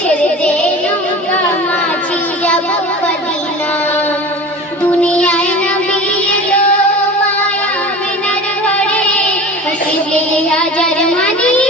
ছেড়ে দে নৌকা মাঝি যাব মদিনা দুনিয়ায় নবী এলো মায়া মিনার ঘরে হাসিলে হাজার মানি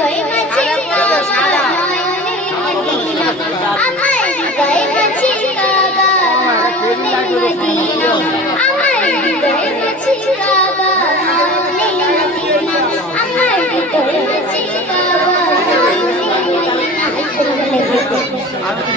有一个这